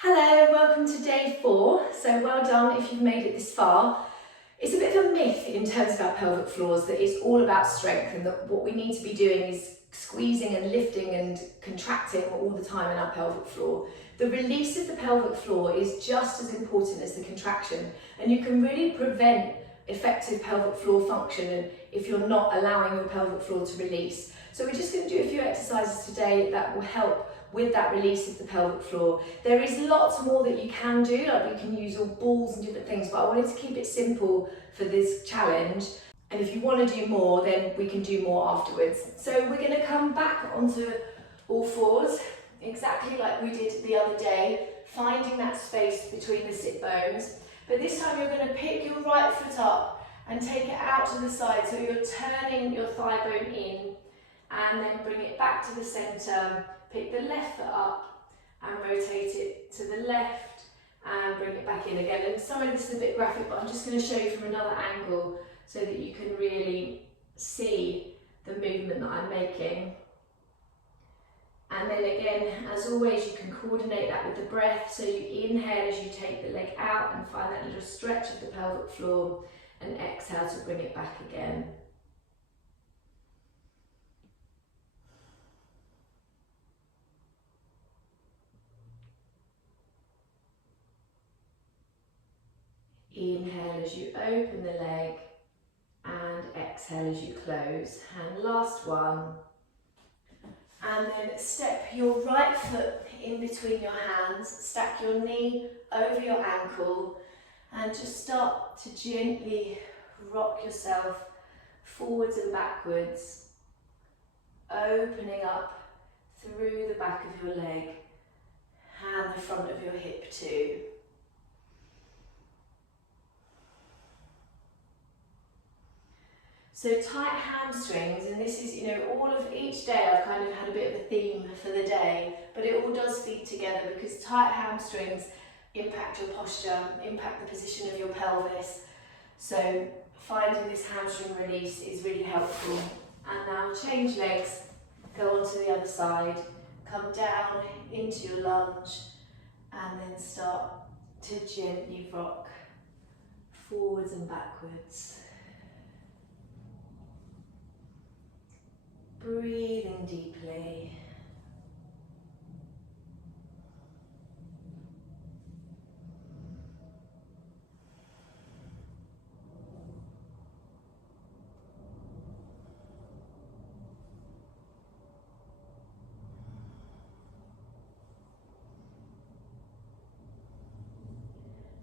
Hello, welcome to day 4. So well done if you've made it this far. It's a bit of a myth in terms of our pelvic floors that it's all about strength and that what we need to be doing is squeezing and lifting and contracting all the time in our pelvic floor. The release of the pelvic floor is just as important as the contraction, and you can really prevent effective pelvic floor function if you're not allowing your pelvic floor to release. So we're just going to do a few exercises today that will help with that release of the pelvic floor. There is lots more that you can do, like we can use all balls and different things, but I wanted to keep it simple for this challenge. And if you want to do more, then we can do more afterwards. So we're going to come back onto all fours, exactly like we did the other day, finding that space between the sit bones. But this time you're going to pick your right foot up and take it out to the side, so you're turning your thigh bone in, and then bring it back to the centre. Pick the left foot up and rotate it to the left and bring it back in again. And some of this is a bit graphic, but I'm just going to show you from another angle so that you can really see the movement that I'm making. And then again, as always, you can coordinate that with the breath. So you inhale as you take the leg out and find that little stretch of the pelvic floor, and exhale to bring it back again. Inhale as you open the leg and exhale as you close. And last one. And then step your right foot in between your hands, stack your knee over your ankle, and just start to gently rock yourself forwards and backwards, opening up through the back of your leg and the front of your hip too. So tight hamstrings, and this is, all of each day I've kind of had a bit of a theme for the day, but it all does feed together because tight hamstrings impact your posture, impact the position of your pelvis. So finding this hamstring release is really helpful. And now change legs, go on to the other side, come down into your lunge, and then start to gently rock forwards and backwards. Breathing deeply.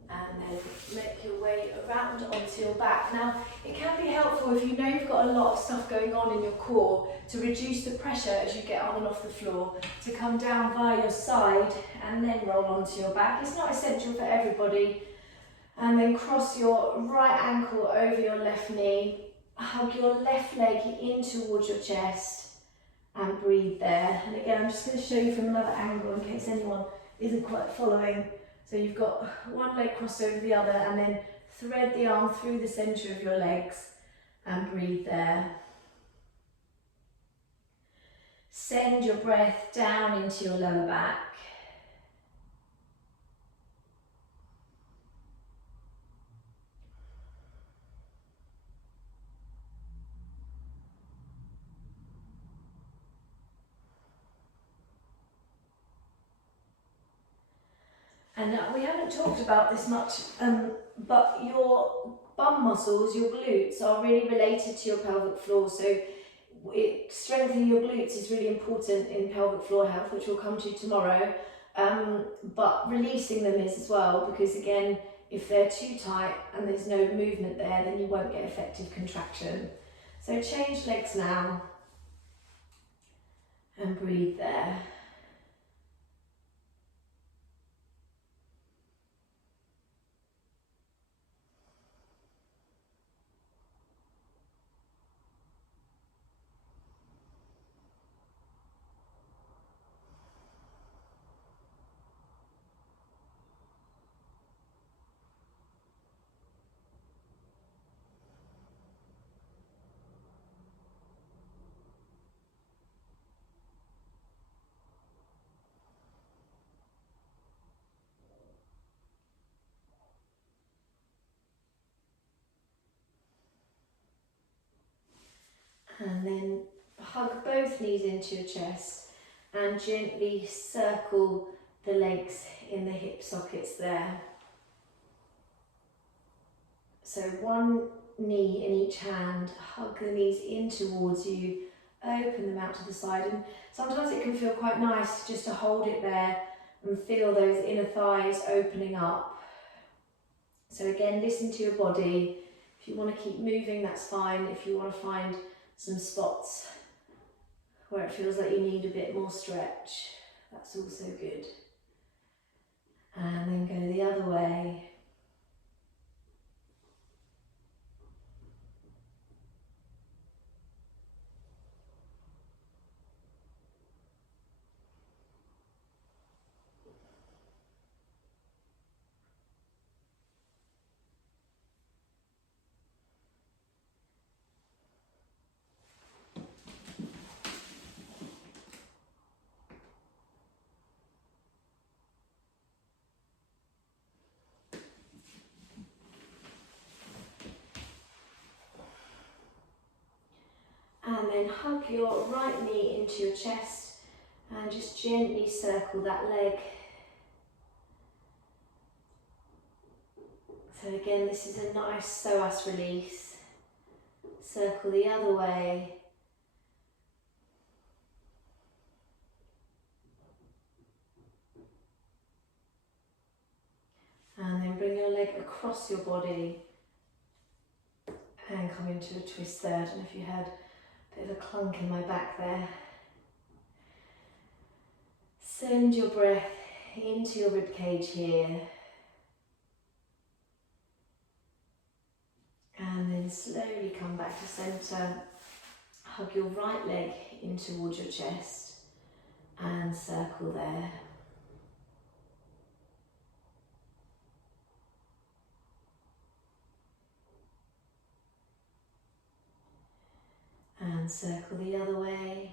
And then make your way around onto your back. Now, it can be helpful if you know you've got a lot of stuff going on in your core to reduce the pressure as you get on and off the floor, to come down via your side and then roll onto your back. It's not essential for everybody. And then cross your right ankle over your left knee, hug your left leg in towards your chest and breathe there. And again, I'm just going to show you from another angle in case anyone isn't quite following. So you've got one leg crossed over the other, and then thread the arm through the centre of your legs and breathe there. Send your breath down into your lower back. And we haven't talked about this much, but your bum muscles, your glutes, are really related to your pelvic floor. So strengthening your glutes is really important in pelvic floor health, which we'll come to tomorrow. But releasing them is as well, because again, if they're too tight and there's no movement there, then you won't get effective contraction. So change legs now and breathe there. And then hug both knees into your chest and gently circle the legs in the hip sockets there. So one knee in each hand, hug the knees in towards you, open them out to the side. And sometimes it can feel quite nice just to hold it there and feel those inner thighs opening up. So again, listen to your body. If you want to keep moving, that's fine. If you want to find some spots where it feels like you need a bit more stretch, that's also good. And then go the other way. And then hug your right knee into your chest and just gently circle that leg. So again, this is a nice psoas release. Circle the other way. And then bring your leg across your body and come into a twist there. I don't know if you heard a bit of a clunk in my back there. Send your breath into your rib cage here. And then slowly come back to centre. Hug your right leg in towards your chest and circle there. And circle the other way.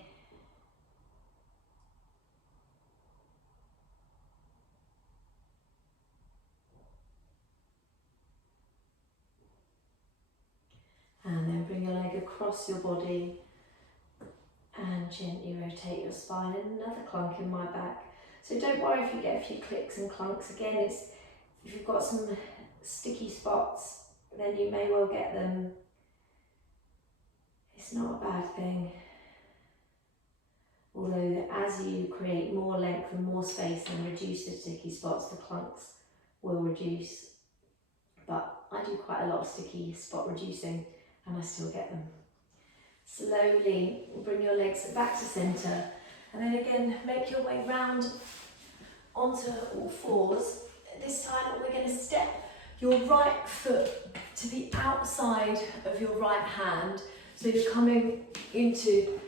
And then bring your leg across your body and gently rotate your spine. And another clunk in my back. So don't worry if you get a few clicks and clunks. Again, if you've got some sticky spots, then you may well get them. It's not a bad thing. Although as you create more length and more space and reduce the sticky spots, the clunks will reduce. But I do quite a lot of sticky spot reducing and I still get them. Slowly bring your legs back to centre and then again make your way round onto all fours. This time we're going to step your right foot to the outside of your right hand. So you're coming into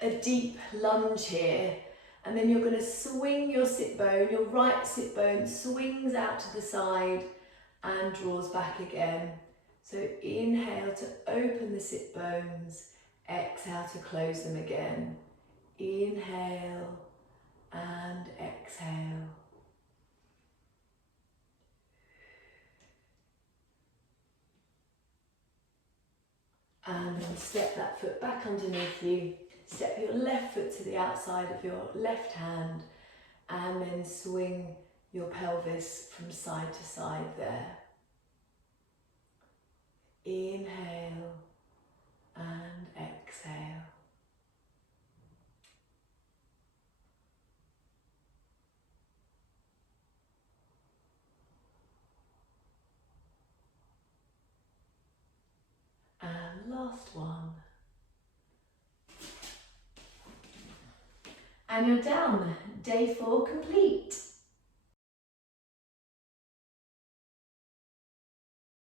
a deep lunge here, and then you're going to swing your sit bone, your right sit bone swings out to the side and draws back again. So inhale to open the sit bones, exhale to close them again. Inhale and exhale. And then step that foot back underneath you. Step your left foot to the outside of your left hand and then swing your pelvis from side to side there. Inhale and exhale. And last one. And you're down. Day 4 complete.